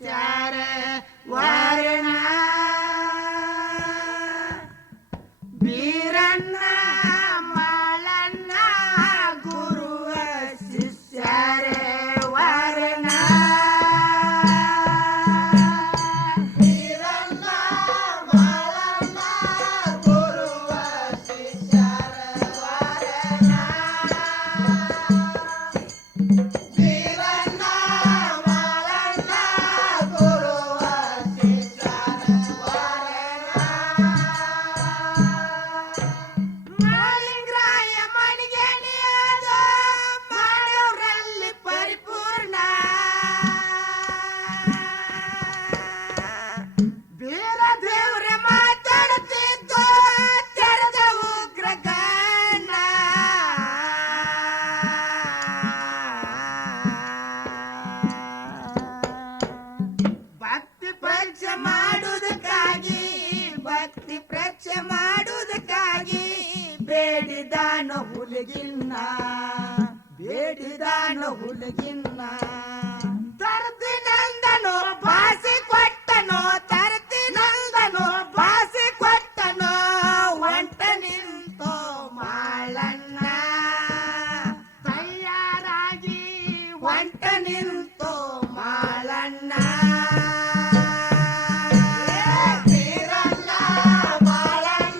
Jai ಬೇಡಿದಾನ ಹುಲಿಗಿನ್ನ ಬೇಡಿದಾನ ಹುಲಿಗಿನ್ನ. ತರ್ತಿನಂದನು ಬಾಸಿ ಕೊಟ್ಟನೋ ಕೊಟ್ಟನು ತರ್ತಿನಂದನು ಬಾಸಿ ಕೊಟ್ಟನೋ, ಒಂಟ ನಿಂತೋ ಮಾಳಣ್ಣ. ತಯಾರಾಗಿ ಒಂಟ ನಿಂತೋ ಮಾಳಣ್ಣ.